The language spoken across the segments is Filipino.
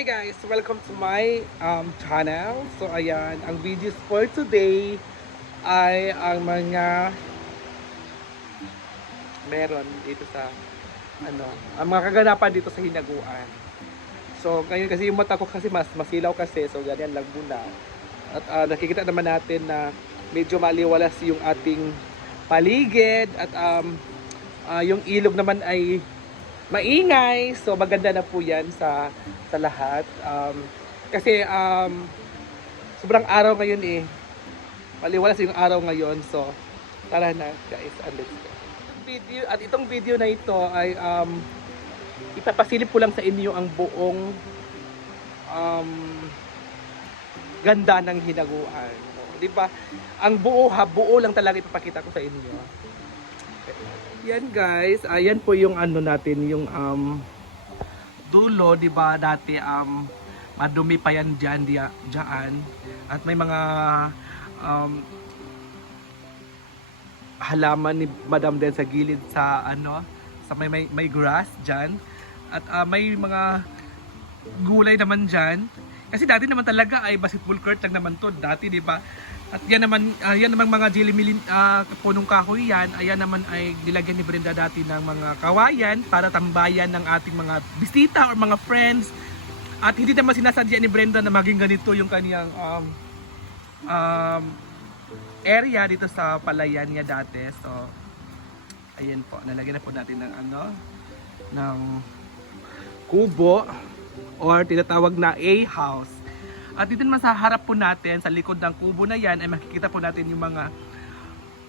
Hi guys! Welcome to my um, channel. So ayan, ang videos for today ay ang mga meron dito sa ano, ang mga kaganapan dito sa Hinaguan. So ngayon kasi yung mata ko kasi mas masilaw kasi so ganyan lang muna. At ah, nakikita naman natin na medyo maliwalas yung ating paligid at um, ah, yung ilog naman ay maingay. So maganda na po 'yan sa sa lahat. Um, kasi um, sobrang araw ngayon eh. Maliwalas yung araw ngayon. So tara na guys, and let's go. Video at itong video na ito ay um, ipapasilip ko lang sa inyo ang buong um, ganda ng hinaguan. So, 'Di ba? Ang buo ha, buo lang talaga ipapakita ko sa inyo. Yan guys, ayan po yung ano natin, yung um, dulo, 'di ba? Dati um madumi pa yan diyan diya, diyan. At may mga um, halaman ni Madam Den sa gilid sa ano, sa may may, may grass diyan. At ah, may mga gulay naman diyan. Kasi dati naman talaga ay basketball court lang naman to dati, 'di ba? At yan naman, ah, yan naman mga jilimilin, uh, punong kahoy yan, ayan naman ay nilagyan ni Brenda dati ng mga kawayan para tambayan ng ating mga bisita or mga friends. At hindi naman sinasadya ni Brenda na maging ganito yung kaniyang um, um, area dito sa palayan niya dati. So, ayan po, nalagyan na po natin ng ano, ng kubo or tinatawag na A-house. At dito naman sa harap po natin, sa likod ng kubo na yan, ay makikita po natin yung mga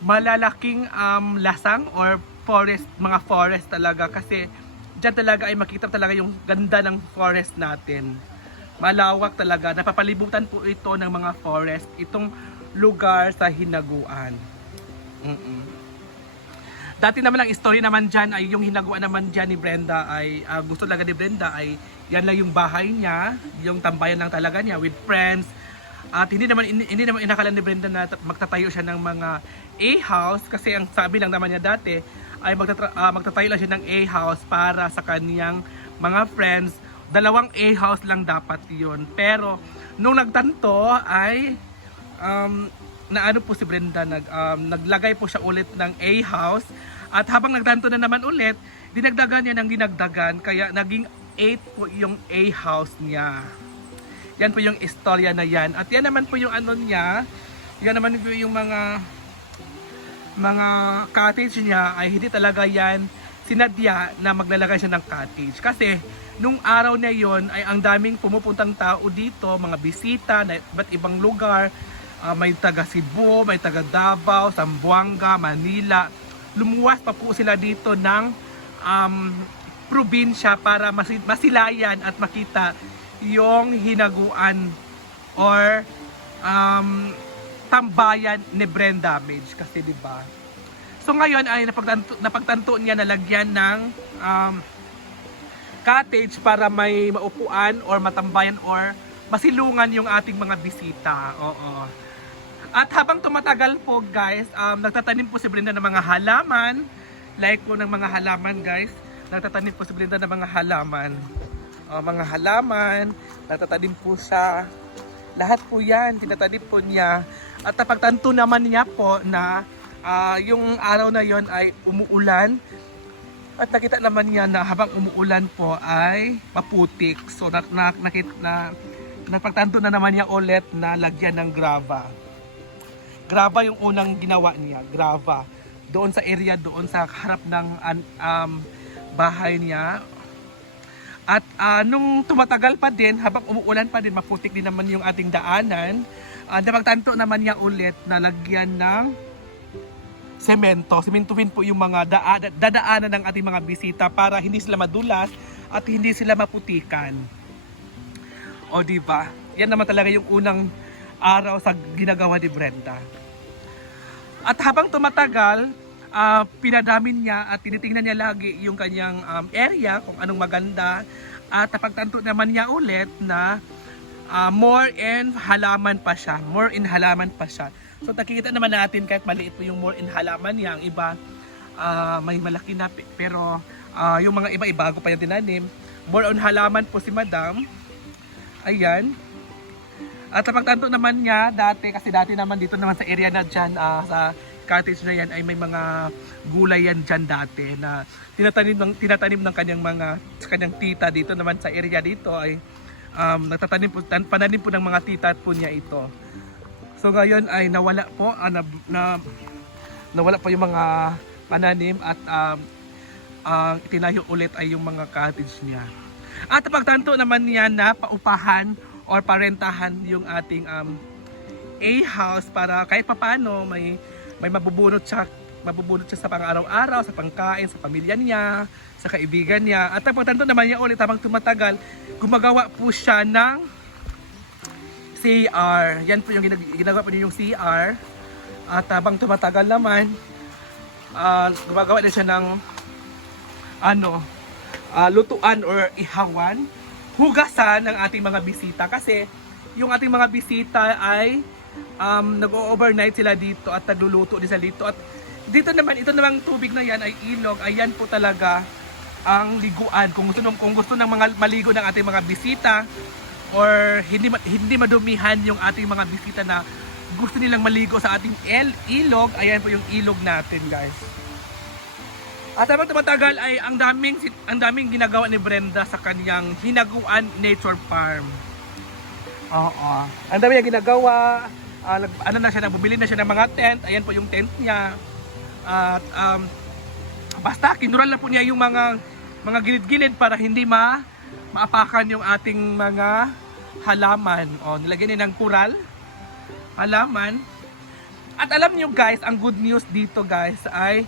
malalaking um, lasang or forest, mga forest talaga. Kasi dyan talaga ay makita talaga yung ganda ng forest natin. Malawak talaga. Napapalibutan po ito ng mga forest. Itong lugar sa Hinaguan. Mm-mm. Dati naman ang story naman dyan ay yung hinaguan naman dyan ni Brenda ay ah, gusto talaga ni Brenda ay yan lang yung bahay niya, yung tambayan lang talaga niya with friends. At hindi naman hindi, naman inakala ni Brenda na ta- magtatayo siya ng mga A-house kasi ang sabi lang naman niya dati ay magtatra- ah, magtatayo lang siya ng A-house para sa kaniyang mga friends. Dalawang A-house lang dapat 'yun. Pero nung nagtanto ay um, na ano po si Brenda nag um, naglagay po siya ulit ng A house at habang nagtanto na naman ulit dinagdagan niya ng dinagdagan kaya naging 8 po yung A house niya. Yan po yung istorya na yan. At yan naman po yung ano niya. Yan naman po yung mga mga cottage niya ay hindi talaga yan sinadya na maglalagay siya ng cottage. Kasi nung araw na yon ay ang daming pumupuntang tao dito mga bisita na iba't ibang lugar. Ah, may taga Cebu, may taga Davao, Zamboanga, Manila. Lumuwas pa po sila dito ng um, probinsya para masi- masilayan at makita yung hinaguan or um, tambayan ni Brenda Damage kasi 'di ba? So ngayon ay napagtanto, napagtanto niya na lagyan ng um, cottage para may maupuan or matambayan or masilungan yung ating mga bisita. Oo. At habang tumatagal po guys, um, nagtatanim po si Brenda ng mga halaman. Like po ng mga halaman guys. Nagtatanim po si Brenda ng mga halaman. Uh, mga halaman. Nagtatanim po siya. Lahat po yan, tinatanim po niya. At napagtanto naman niya po na ah, yung araw na yon ay umuulan. At nakita naman niya na habang umuulan po ay maputik. So nak nak nakit na napagtanto na naman niya ulit na lagyan ng grava. Grava yung unang ginawa niya, grava. Doon sa area, doon sa harap ng um, bahay niya. At ah, nung tumatagal pa din, habang umuulan pa din, maputik din naman yung ating daanan. Uh, napagtanto naman niya ulit na lagyan ng semento. Sementuhin po yung mga daa, dadaanan ng ating mga bisita para hindi sila madulas at hindi sila maputikan. O di ba? Yan naman talaga yung unang araw sa ginagawa ni Brenda. At habang tumatagal, ah, pinadamin niya at tinitingnan niya lagi yung kanyang um, area kung anong maganda at napagtanto naman niya ulit na ah, more in halaman pa siya. More in halaman pa siya. So nakikita naman natin kahit maliit po yung more in halaman niya, ang iba ah, may malaki na pe- pero ah, yung mga iba ibago pa yung tinanim. More on halaman po si Madam Ayan. At sa pagtanto naman niya, dati, kasi dati naman dito naman sa area na dyan, ah, sa cottage na yan, ay may mga gulay yan dyan dati na tinatanim ng, tinatanim ng kanyang mga, sa kanyang tita dito naman sa area dito ay um, nagtatanim po, tan- pananim po ng mga tita po niya ito. So ngayon ay nawala po, ah, na, na, nawala po yung mga pananim at um, ang tinayo ulit ay yung mga cottage niya. At pagtanto naman niya na paupahan or parentahan yung ating um, A-house para kahit papano may may mabubunot siya mabubunot siya sa pang-araw-araw, sa pangkain, sa pamilya niya, sa kaibigan niya. At pagtanto naman niya ulit habang tumatagal, gumagawa po siya ng CR. Yan po yung ginag- ginagawa po niya yung CR. At habang tumatagal naman, ah, gumagawa din siya ng ano, ah, lutuan or ihawan, hugasan ng ating mga bisita kasi yung ating mga bisita ay um, nag-overnight sila dito at nagluluto din sila dito. At dito naman ito namang tubig na yan ay ilog. Ayan po talaga ang liguan. Kung gusto ng kung gusto ng mga maligo ng ating mga bisita or hindi hindi madumihan yung ating mga bisita na gusto nilang maligo sa ating el ilog ayan po yung ilog natin guys. At habang tumatagal ay ang daming ang daming ginagawa ni Brenda sa kanyang Hinaguan Nature Farm. Oo. Ang dami niya ginagawa. Nag- ano na siya, bumili na siya ng mga tent. Ayan po yung tent niya. At um, basta kinural na po niya yung mga mga gilid-gilid para hindi ma maapakan yung ating mga halaman. O, nilagyan niya ng kural. Halaman. At alam niyo guys, ang good news dito guys ay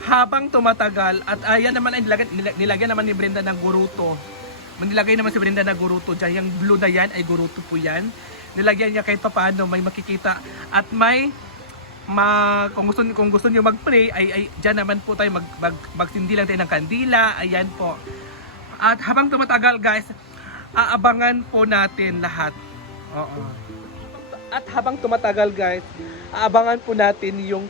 habang tumatagal at ayan naman ay nilagyan, nilag- nilagyan naman ni Brenda ng guruto. Nilagay naman si Brenda ng guruto dyan. Yung blue na yan ay guruto po yan. Nilagyan niya kahit paano may makikita at may ma kung gusto kung gusto niyo mag-pray ay, ay diyan naman po tayo mag, mag magsindi lang tayo ng kandila. Ayan po. At habang tumatagal guys, aabangan po natin lahat. Oo. At habang tumatagal guys, aabangan po natin yung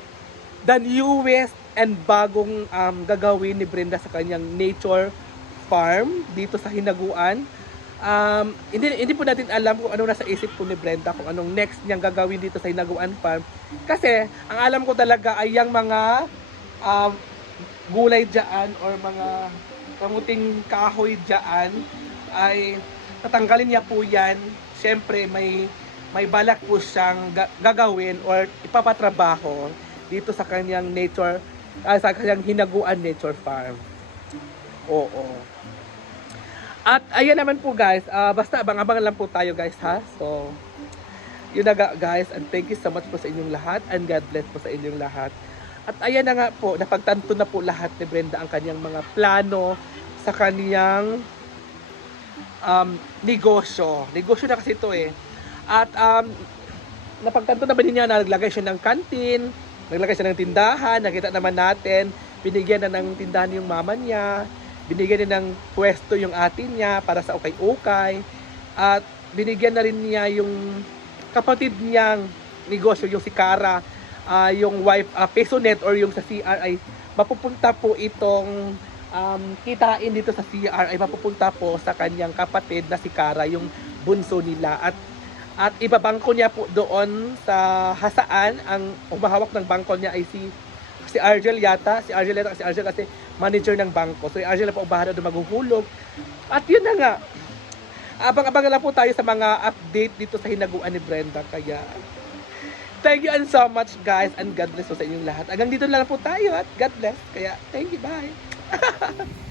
the newest and bagong um, gagawin ni Brenda sa kanyang nature farm dito sa Hinaguan. Um, hindi, hindi po natin alam kung ano nasa isip po ni Brenda, kung anong next niyang gagawin dito sa Hinaguan farm. Kasi, ang alam ko talaga ay yung mga um, gulay dyan or mga kamuting kahoy dyan ay tatanggalin niya po yan. Siyempre, may may balak po siyang ga- gagawin or ipapatrabaho dito sa kanyang nature, ah, sa kanyang hinaguan nature farm. Oo. At ayan naman po guys, ah, basta abang-abang lang po tayo guys ha. So, yun na guys, and thank you so much po sa inyong lahat and God bless po sa inyong lahat. At ayan na nga po, napagtanto na po lahat ni Brenda ang kanyang mga plano sa kanyang um, negosyo. Negosyo na kasi ito eh. At um, napagtanto na ba niya na naglagay siya ng kantin, naglagay siya ng tindahan, nakita naman natin, binigyan na ng tindahan yung mama niya, binigyan niya ng pwesto yung atin niya para sa ukay-ukay, at binigyan na rin niya yung kapatid niyang negosyo, yung si Cara, ah, yung wife, uh, Pesonet or yung sa CR ay mapupunta po itong um, kitain dito sa CR ay mapupunta po sa kanyang kapatid na si Cara, yung bunso nila. At at ibabangko niya po doon sa hasaan. Ang umahawak ng bangko niya ay si si Argel yata, si Argel yata, si Argel kasi manager ng bangko. So na po ang bahala doon maghuhulog. At yun na nga. Abang-abang lang po tayo sa mga update dito sa hinaguan ni Brenda. Kaya thank you and so much guys and God bless po sa inyong lahat. Hanggang dito lang po tayo at God bless. Kaya thank you, bye.